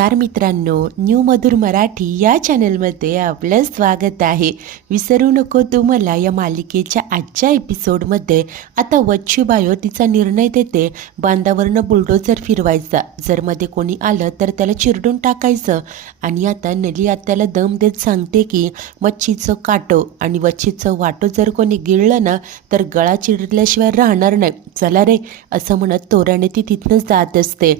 नमस्कार मित्रांनो, न्यू मधुर मराठी या चॅनलमध्ये आपलं स्वागत आहे। विसरू नको तू मला या मालिकेच्या आजच्या एपिसोडमध्ये आता वच्छी बायो तिचा निर्णय देते बांधावरनं बुलडोझर फिरवायचा, जर मध्ये कोणी आलं तर त्याला चिरडून टाकायचं। आणि आता नली आत्याला दम देत सांगते की वच्छीचं काटो आणि वच्छीचं वाटो जर कोणी गिळलं ना तर गळा चिरल्याशिवाय राहणार नाही, चला रे असं म्हणत तोराने ती तिथनं जात असते।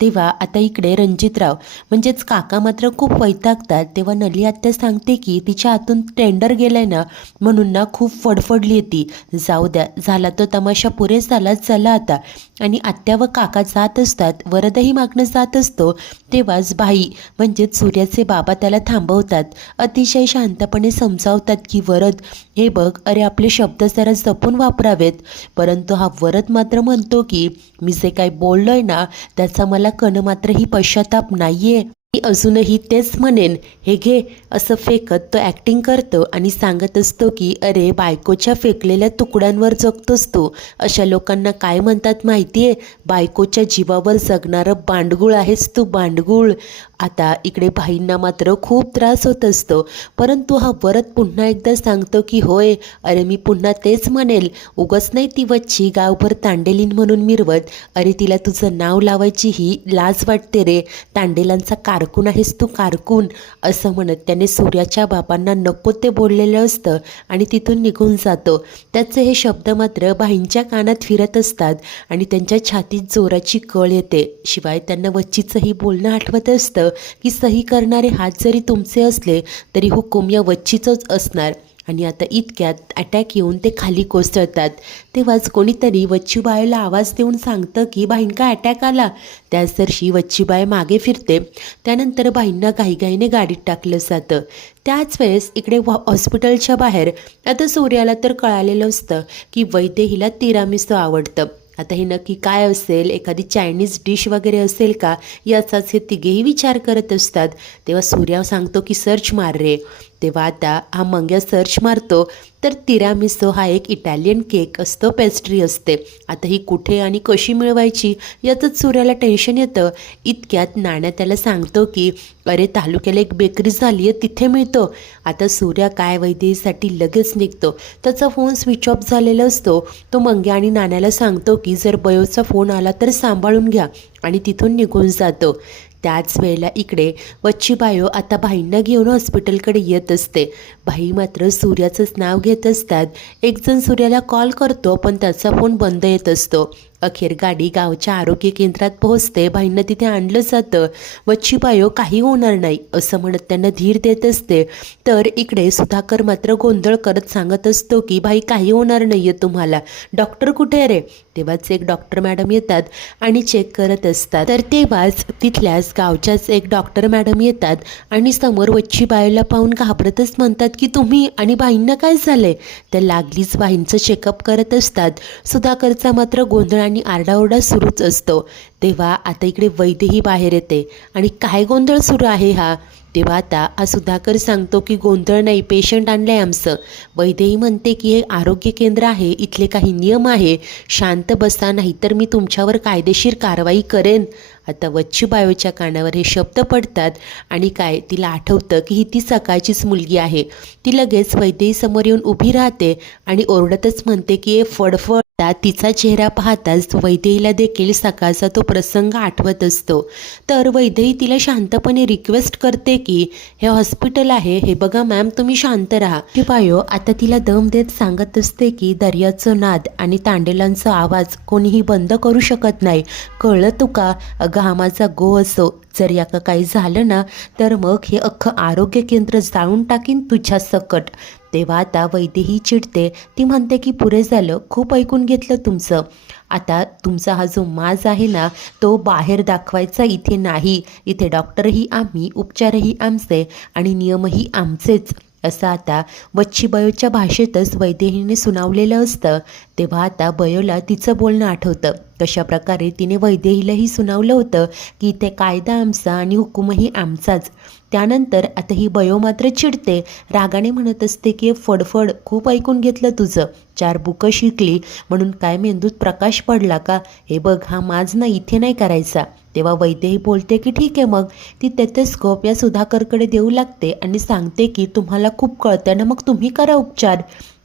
तेव्हा आता इकडे रणजितराव म्हणजेच काका मात्र खूप वैतागतात। तेव्हा नली आत्या सांगते की तिच्या हातून टेंडर गेलाय ना म्हणून ना खूप फडफडली ती, जाऊ द्या झाला तो तमाशा पुरेसा झाला, चला आता। आणि आत्या व काका जात असतात, वरदही मागणं जात असतो। तेव्हाच बाई म्हणजेच सूर्याचे बाबा त्याला थांबवतात, अतिशय शांतपणे समजावतात की वरद हे बघ, अरे आपले शब्द जरा जपून वापरावेत। परंतु हा वरद मात्र म्हणतो की मी जे काही बोललोय ना त्याचा मला कण मात्रही पश्चाताप नाहीये, मी अजूनही तेच म्हणेन, हे घे असं फेकत तो ॲक्टिंग करतो आणि सांगत असतो की अरे बायकोच्या फेकलेल्या तुकड्यांवर जगतोस तू, अशा लोकांना काय म्हणतात माहितीये, बायकोच्या जीवावर जगणारं बांडगुळ आहेस तू, बांडगुळ। आता इकडे भाईंना मात्र खूप त्रास होत असतो, परंतु हा वरद पुन्हा एकदा सांगतो की होय, अरे मी पुन्हा तेच म्हणेल, उगच नाही ती वच्छी गावभर तांडेलीन म्हणून मिरवत, अरे तिला तुझं नाव लावायची ही लाज वाटते रे, तांडेलांचा कारकून आहेस तू, कारकून असं म्हणत त्याने सूर्याच्या बाबांना नको ते बोललेलं असतं आणि तिथून निघून जातो। त्याचे हे शब्द मात्र भाईंच्या कानात फिरत असतात आणि त्यांच्या छातीत जोराची कळ येते। शिवाय त्यांना वच्छीचंही बोलणं आठवत असतं की सही करणारे हात जरी तुमचे असले तरी हुकूम या वच्छीचंच असणार। आणि आता इतक्यात अटॅक येऊन ते खाली कोसळतात। तेव्हाच कोणीतरी वच्छीबाईला आवाज देऊन सांगतं की बाईंका अटॅक आला। त्याच दिवशी वच्छीबाई मागे फिरते, त्यानंतर बाईंना घाईघाईने गाडीत टाकलं जातं। त्याच वेळेस इकडे हॉस्पिटलच्या बाहेर आता सूर्याला तर कळालेलं असतं की वैद्य हिला तिरामिसू आवडतं। आता हे नक्की काय असेल, एखादी चायनीज डिश वगैरे असेल का, याचाच हे तिघेही विचार करत असतात। तेव्हा सूर्या सांगतो की सर्च मार रे। तेव्हा आता हा मंग्या सर्च मारतो तर तिरामिसो हा एक इटालियन केक असतो, पेस्ट्री असते। आता ही कुठे आणि कशी मिळवायची यातच सूर्याला टेन्शन येतं। इतक्यात नाण्या त्याला सांगतो की अरे तालुक्याला एक बेकरी झाली आहे, तिथे मिळतो। आता सूर्या काय वैद्यसाठी लगेच निघतो, त्याचा फोन स्विच ऑफ झालेला असतो। तो मंग्या आणि नाण्याला सांगतो की जर बयोचा फोन आला तर सांभाळून घ्या आणि तिथून निघून जातो। त्याच वेळेला इकडे वच्छी बायो आता भाईंना घेऊन हॉस्पिटलकडे येत असते। भाई मात्र सूर्याचंच नाव घेत असतात। एक जण सूर्याला कॉल करतो पण त्याचा फोन बंद येत असतो। अखेर गाडी गावच्या आरोग्य केंद्रात पोहोचते, भाईंना तिथे आणलं जातं। वच्छी बायो काही होणार नाही असं म्हणत त्यांना धीर देत असते, तर इकडे सुधाकर मात्र गोंधळ करत सांगत असतो की भाई काही होणार नाहीये तुम्हाला, डॉक्टर कुठे रे। तेव्हाच एक डॉक्टर मॅडम येतात आणि चेक करत असतात, तर तेव्हाच तिथल्याच गावच्याच एक डॉक्टर मॅडम येतात आणि समोर वच्छी बायोला पाहून घाबरतच म्हणतात की तुम्ही आणि भाईंना काय झालंय। त्या लागलीच भाईंचं चेकअप करत असतात। सुधाकरचा मात्र गोंधळ आणि आरडाओरडा सुरूच असतो। तेव्हा आता इकडे वैद्यही बाहेर येते आणि काय गोंधळ सुरू आहे हा। तेव्हा आता हा सुधाकर सांगतो की गोंधळ नाही, पेशंट आणलंय आमचं। वैद्यही म्हणते की हे आरोग्य केंद्र आहे, इथले काही नियम आहे, शांत बसा नाहीतर मी तुमच्यावर कायदेशीर कारवाई करेन। आता वच्छी बायोच्या कानावर हे शब्द पडतात आणि काय तिला आठवतं की ही ती सकाळचीच मुलगी आहे। ती लगेच वैद्यही समोर येऊन उभी राहते आणि ओरडतच म्हणते की हे फडफड। तिचा चेहरा पाहताच वैद्यहीला देखील सकाळचा तो प्रसंग आठवत असतो। तर वैद्यही तिला शांतपणे रिक्वेस्ट करते की हे हॉस्पिटल आहे, हे बघा मॅम तुम्ही शांत राहा। ती बायो आता तिला दम देत सांगत असते की दर्याचं नाद आणि तांडेलांचा आवाज कोणीही बंद करू शकत नाही, कळलं तुका। अगं हा माझा गो असो, जर याका काही झालं ना तर मग हे अख्खं आरोग्य केंद्र जाळून टाकीन तुझ्या सकट। तेव्हा आता वैद्यही चिडते, ती म्हणते की पुरे झालं, खूप ऐकून घेतलं तुमचं, आता तुमचा हा जो माज आहे ना तो बाहेर दाखवायचा इथे नाही, इथे डॉक्टरही आम्ही, उपचारही आमचे आणि नियमही आमचेच असं आता वच्छी बयोच्या भाषेतच वैद्यहीने सुनावलेलं असतं। तेव्हा आता बयोला तिचं बोलणं आठवतं, कशाप्रकारे तिने वैदेहीलाही सुनावलं होतं की इथे कायदा आमचा आणि हुकूमही आमचाच. त्यानंतर आता ही बयो मात्र चिडते, रागाने म्हणत असते की फडफड खूप ऐकून घेतलं तुझं, 4 बुकं शिकली म्हणून काय मेंदूत प्रकाश पडला का? हे बघ, हा माज ना इथे नाही करायचा. तेव्हा वैदेही बोलते की ठीक आहे मग. ती टेथोस्कोप या सुधाकरकडे देऊ लागते आणि सांगते की तुम्हाला खूप कळतं ना, मग तुम्ही करा उपचार.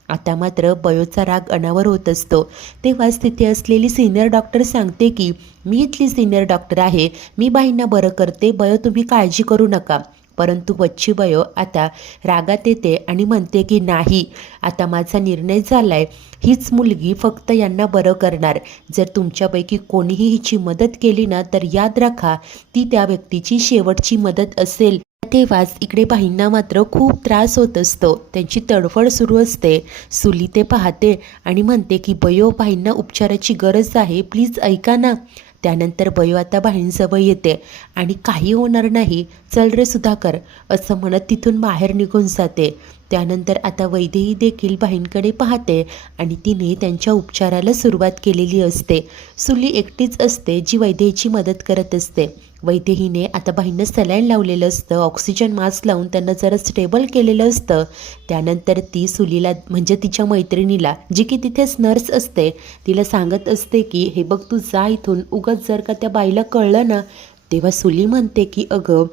आता मात्र बयोचा राग अनावर होत असतो. तेव्हाच तिथे असलेली सिनियर डॉक्टर सांगते की मी इथली सिनियर डॉक्टर आहे, मी बाईंना बरं करते, बयो तुम्ही काळजी करू नका. परंतु वच्ची बयो आता रागात येते आणि म्हणते की नाही, आता माझा निर्णय झालाय, हीच मुलगी फक्त यांना बरं करणार. जर तुमच्यापैकी कोणीही हिची मदत केली ना, तर याद राखा, ती त्या व्यक्तीची शेवटची मदत असेल. तेव्हाच इकडे बाईंना मात्र खूप त्रास होत असतो. त्यांची तडफड सुरू असते. सुली ते पाहते आणि म्हणते की बयो, बाईंना उपचाराची गरज आहे, प्लीज ऐका ना. त्यानंतर बयो आता बाईंजवळ येते आणि काही होणार नाही, चल रे सुधाकर, असं म्हणत तिथून बाहेर निघून जाते. त्यानंतर आता वैदेही देखील बाईंकडे पाहते आणि तिने त्यांच्या उपचाराला सुरुवात केलेली असते. सुली एकटीच असते जी वैदेहीची मदत करत असते. वैदेहीने आता बाईंना सलाईन लावलेलं असतं, ऑक्सिजन मास्क लावून त्यांना जरा स्टेबल केलेलं असतं. त्यानंतर ती सुलीला म्हणजे तिच्या मैत्रिणीला, जी की तिथेच नर्स असते, तिला सांगत असते की हे बघ, तू जा इथून, उगाच जर का त्या बाईला कळलं ना. तेव्हा सुली म्हणते की अगं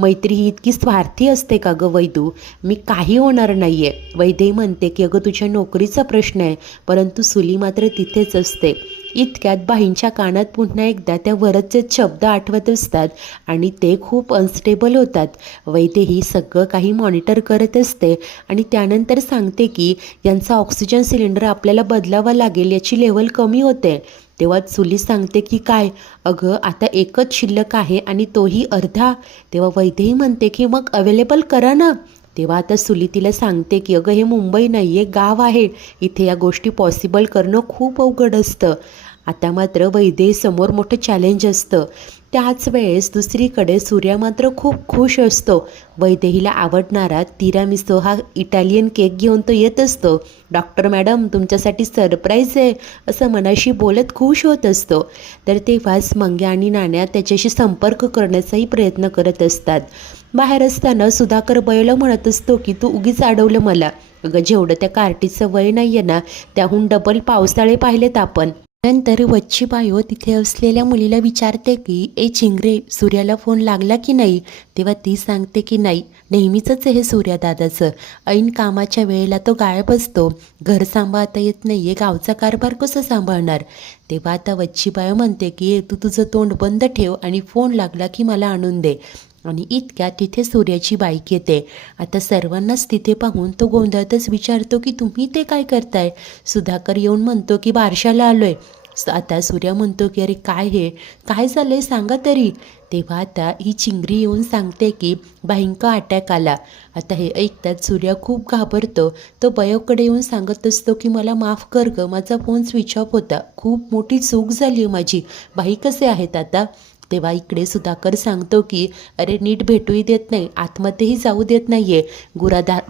मैत्री ही इतकी स्वार्थी असते का गं वैदू, मी काही होणार नाही आहे. वैदेही म्हणते की अगं तुझ्या नोकरीचा प्रश्न आहे. परंतु सुली मात्र तिथेच असते. इतक्यात बाईंच्या कानात पुन्हा एकदा त्या वरचे शब्द आठवत असतात आणि ते खूप अनस्टेबल होतात. वैदेही सगळं काही मॉनिटर करत असते आणि त्यानंतर सांगते की यांचा ऑक्सिजन सिलेंडर आपल्याला बदलावा लागेल, याची लेवल कमी होते. तेव्हा सुली सांगते की काय, अगं आता एकच शिल्लक आहे आणि तोही अर्धा. तेव्हा वैदेही म्हणते की मग अवेलेबल करा ना. तेव्हा आता सुली तिला सांगते की अगं हे मुंबई नाही आहे, गाव आहे, इथे या गोष्टी पॉसिबल करणं खूप अवघड असतं. आता मात्र वैदेहीसमोर मोठं चॅलेंज असतं. त्याच वेळेस दुसरीकडे सूर्या मात्र खूप खुश असतो. वैदेहीला आवडणारा तिरामिसो हा इटालियन केक घेऊन तो येत असतो. डॉक्टर मॅडम, तुमच्यासाठी सरप्राईज आहे, असं मनाशी बोलत खुश होत असतो. तर तेव्हाच मंग्या आणि नाण्या त्याच्याशी संपर्क करण्याचाही प्रयत्न करत असतात. बाहेर असताना सुधाकर बयोला म्हणत असतो की तू उगीच अडवलं मला. अगं जेवढं त्या कार्टीचं वय नाही आहे ना, त्याहून डबल पावसाळे पाहिलेत आपण. नंतर वच्ची बायो तिथे असलेल्या मुलीला विचारते की ए चिंगरे, सूर्याला फोन लागला की नाही. तेव्हा ती सांगते की नाही, नेहमीचंच आहे हे सूर्या दादाचं, ऐन कामाच्या वेळेला तो गायब असतो, घर सांभाळता येत नाही आहे, गावचा कारभार कसं सांभाळणार. तेव्हा आता वच्ची बायो म्हणते की तू तुझं तोंड बंद ठेव आणि फोन लागला की मला आणून दे. आणि इतक्यात तिथे सूर्याची बाईक येते. आता सर्वांनाच तिथे पाहून तो गोंधळतच विचारतो की तुम्ही ते काय करताय. सुधाकर येऊन म्हणतो की बारशाला आलोय. आता सूर्या म्हणतो की अरे काय हे, काय झालंय सांगा तरी. तेव्हा आता ही चिंगरी येऊन सांगते की भयंकर अटॅक आला. आता हे ऐकतात सूर्या खूप घाबरतो. तो बयोकडे येऊन सांगत असतो की मला माफ कर गं, माझा फोन स्विच ऑफ होता, खूप मोठी चूक झाली माझी, बाई कसे आहेत आता. तेव्हा इकडे सुधाकर सांगतो की अरे नीट भेटूही देत नाही, आतमध्येही जाऊ देत नाही आहे,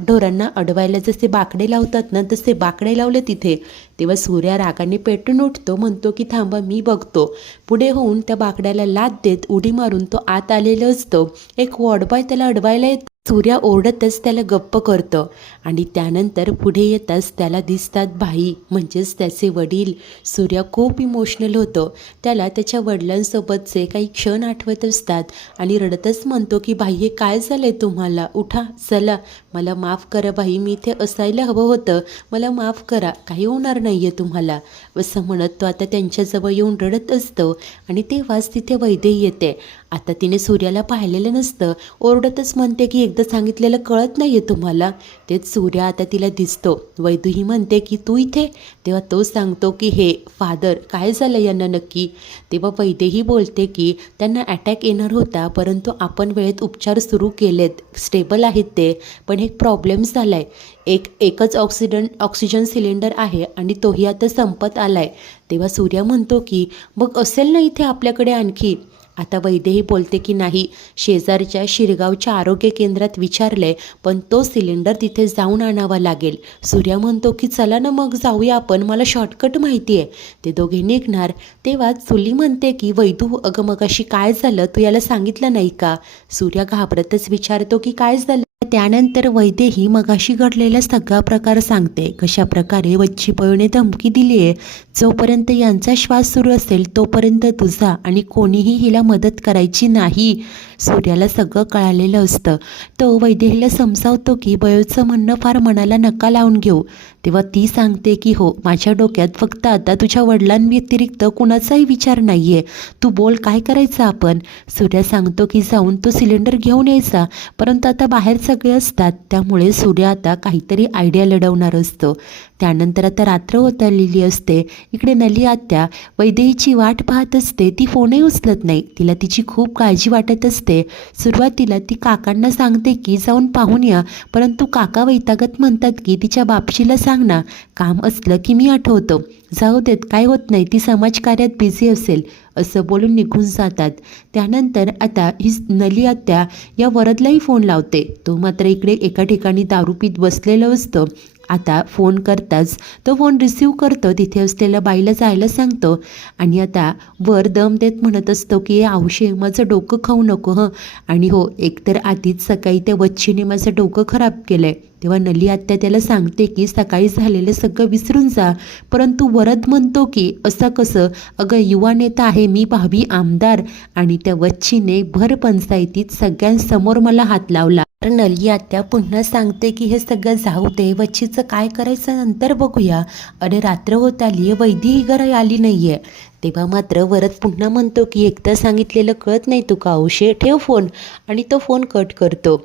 ढोरांना अडवायला जसे बाकडे लावतात ना, तसे बाकडे लावले तिथे. तेव्हा सूर्या रागाने पेटून उठतो, म्हणतो की थांबा मी बघतो. पुढे होऊन त्या बाकड्याला लाथ देत उडी मारून तो आत आलेला असतो. एक वॉर्डबॉय त्याला अडवायला येतो. सूर्या ओरडतच त्याला गप्प करतो आणि त्यानंतर पुढे येताच त्याला दिसतात भाई, म्हणजेच त्याचे वडील. सूर्या खूप इमोशनल होतो. त्याला त्याच्या वडिलांसोबतचे काही क्षण आठवत असतात आणि रडतच म्हणतो की भाई हे काय झालं आहे तुम्हाला, उठा चला, मला माफ करा भाई, मी इथे असायला हवं होतं, मला माफ करा, काही होणार नाही आहे तुम्हाला, असं म्हणत तो आता त्यांच्याजवळ येऊन रडत असतो. आणि तेव्हाच तिथे वैदेही येते. आता तिने सूर्याला पाहिलेलं नसतं, ओरडतच म्हणते की एकदा सांगितलेलं कळत नाही आहे तुम्हाला. तेच सूर्या आता तिला दिसतो. वैदूही म्हणते की तू इथे. तेव्हा तो सांगतो की हे फादर, काय झालं यांना नक्की. तेव्हा वैदेही बोलते की त्यांना अटॅक येणार होता, परंतु आपण वेळेत उपचार सुरू केलेत, स्टेबल आहेत ते, पण एक प्रॉब्लेम झाला आहे, एकच ऑक्सिजन सिलेंडर आहे आणि तोही आता संपत आला आहे. तेव्हा सूर्या म्हणतो की मग असेल ना इथे आपल्याकडे आणखी. आता वैदेही बोलते की नाही, शेजारच्या शिरगावच्या आरोग्य केंद्रात विचारले, पण तो सिलेंडर तिथे जाऊन आणावा लागेल. सूर्या म्हणतो की चला ना मग जाऊया आपण, मला शॉर्टकट माहिती आहे. ते दोघे निघणार तेव्हा सुली म्हणते की वैदू, अगं मगाशी काय झालं, तू याला सांगितलं नाही का? सूर्या घाबरतच विचारतो की काय झालं. त्यानंतर वैदेही मगाशी घडलेला सगळा प्रकार सांगते, कशा प्रकारे वच्ची पळूने धमकी दिली आहे, जोपर्यंत यांचा श्वास सुरू असेल तोपर्यंत तुझा आणि कोणीही हिला मदत करायची नाही. सूर्याला सगळं कळालेलं असतं. तो वैदेहीला समजावतो की बयोचं म्हणणं फार मनाला नका लावून घेऊ. तेव्हा ती सांगते की हो, माझ्या डोक्यात फक्त आता तुझ्या वडिलांव्यतिरिक्त कुणाचाही विचार नाही आहे, तू बोल काय करायचं आपण. सूर्या सांगतो की जाऊन तो सिलेंडर घेऊन यायचा, परंतु आता बाहेर सगळे असतात, त्यामुळे सूर्या आता काहीतरी आयडिया लढवणार असतो. त्यानंतर आता रात्र होत आलेली असते. इकडे नली आत्या वैदेहीची वाट पाहत असते. ती फोनही उचलत नाही. तिला तिची खूप काळजी वाटत असते. सुरुवातीला ती काकांना सांगते की जाऊन पाहून या, परंतु काका वैतागत म्हणतात की तिच्या बापशीला सांग ना, काम असलं की मी आठवतो, जाऊ देत, काय होत नाही, ती समाजकार्यात बिझी असेल, असं बोलून निघून जातात. त्यानंतर आता ही नली आत्या या वरदलाही फोन लावते. तो मात्र इकडे एका ठिकाणी दारू पीत बसलेलं असतं. आता फोन करताच तो फोन रिसीव करतो. तिथे असलेल्या बाईला जायला सांगतो आणि आता वर दम देत म्हणत असतो की आऊशे, माझं डोकं खाऊ नको हं. आणि हो, एकतर आधीच सकाळी त्या वच्छीने माझं डोकं खराब केलं आहे. तेव्हा नली आत्या त्याला सांगते की सकाळी झालेलं सगळं विसरून जा, परंतु वरद म्हणतो की असं कसं, अगं युवा नेता आहे मी, भावी आमदार, आणि त्या वच्छीने भर पंचायतीत सगळ्यांसमोर मला हात लावला. तर नली आत्या पुन्हा सांगते की हे सगळं जाऊ दे, वच्छीचं काय करायचं नंतर बघूया. अरे रात्र होत आली आहे, वैदीही घरी आली नाही आहे. तेव्हा मात्र वरद पुन्हा म्हणतो की एकदा सांगितलेलं कळत नाही तू का औषे, ठेव फोन, आणि तो फोन कट करतो.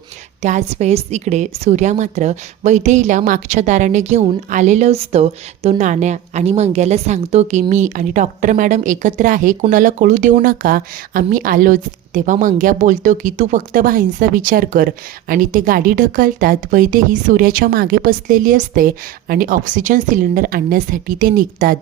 त्याच वेळेस इकडे सूर्या मात्र वैदेहीला मागच्या दाराने घेऊन आलेलं असतो. तो नाण्या आणि मंग्याला सांगतो की मी आणि डॉक्टर मॅडम एकत्र आहे, कुणाला कळू देऊ नका, आम्ही आलोच. तेव्हा मंग्या बोलतो की तू फक्त भाईंचा विचार कर, आणि ते गाडी ढकलतात. वैदेही सूर्याच्या मागे बसलेली असते आणि ऑक्सिजन सिलेंडर आणण्यासाठी ते निघतात.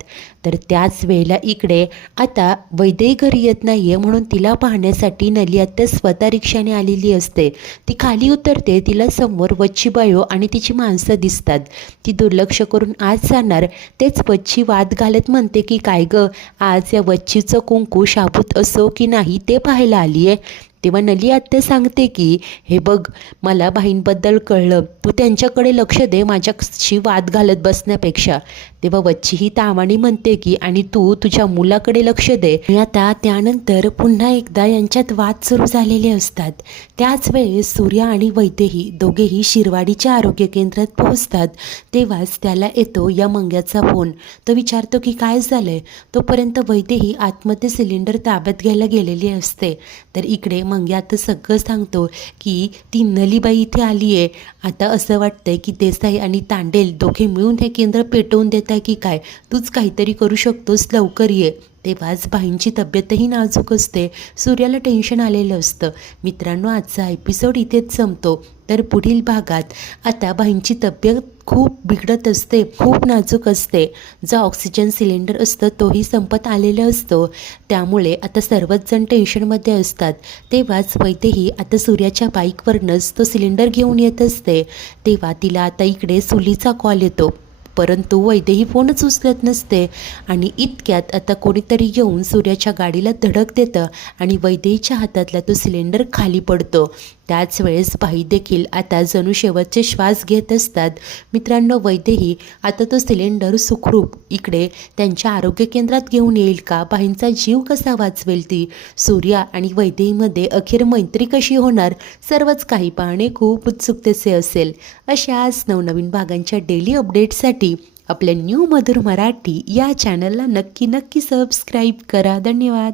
तर त्याच वेळेला इकडे आता वैदेही घरी येत नाही आहे, म्हणून तिला पाहण्यासाठी नली आत्या स्वतः रिक्षाने आलेली असते. ती खाली उतरते. तिला समोर वच्ची बायो आणि तिची माणसं दिसतात. ती दुर्लक्ष करून आज जाणार. तेच वच्ची वाद घालत म्हणते की काय गं, आज या वच्चीचं कुंकू शाबूत असो की नाही ते पाहायला आली आहे. तेव्हा नली आत्या सांगते की हे बघ, मला बहीणबद्दल कळलं, तू त्यांच्याकडे लक्ष दे माझ्याशी वाद घालत बसण्यापेक्षा. तेव्हा वच्ची ही तावाणी म्हणते की आणि तू तुझ्या मुलाकडे लक्ष दे. आणि आता त्यानंतर पुन्हा एकदा यांच्यात वाद सुरू झालेले असतात. त्याच वेळेस सूर्या आणि वैदेही दोघेही शिरवाडीच्या आरोग्य केंद्रात पोहोचतात. तेव्हाच त्याला येतो या मंग्याचा फोन. तो विचारतो की काय झालंय. तोपर्यंत वैदेही आतमध्ये सिलेंडर ताब्यात घ्यायला गेलेली असते. तर इकडे मंग्या आता सगळं सांगतो की ती नलीबाई इथे आली आहे. आता असं वाटतंय की देसाई आणि तांडेल दोघे मिळून हे केंद्र पेटवून देत आहे की काय, तूच काहीतरी करू शकतोस, लवकर ये. तेव्हाच बाईंची तब्येतही नाजूक असते. सूर्याला टेन्शन आलेलं असतं. मित्रांनो, आजचा एपिसोड इथेच संपतो. तर पुढील भागात आता बाईंची तब्येत खूप बिघडत असते, खूप नाजूक असते. जो ऑक्सिजन सिलेंडर असतं तोही संपत आलेला असतो. त्यामुळे आता सर्वच जण टेन्शनमध्ये असतात. तेव्हाच वैदेही आता सूर्याच्या बाईकवरनंच तो सिलेंडर घेऊन येत असते. तेव्हा तिला आता इकडे सुलीचा कॉल येतो, परंतु वैदेही फोनच उचलत नसते. आणि इतक्यात आता कोणीतरी येऊन सूर्याच्या गाडीला धडक देतं आणि वैदेहीच्या हातातला तो सिलेंडर खाली पडतो. त्याच वेळेस बाई देखील आता जणू शेवटचे श्वास घेत असतात. मित्रांनो, वैदेही आता तो सिलेंडर सुखरूप इकडे त्यांच्या आरोग्य केंद्रात घेऊन येईल का, बाईंचा जीव कसा वाचवेल ती, सूर्या आणि वैदेहीमध्ये अखेर मैत्री कशी होणार, सर्वच काही पाहणे खूप उत्सुकतेचे असेल. अशाच नवनवीन भागांच्या डेली अपडेटसाठी आपल्या न्यू मधुर मराठी या चॅनलला नक्की सबस्क्राईब करा. धन्यवाद.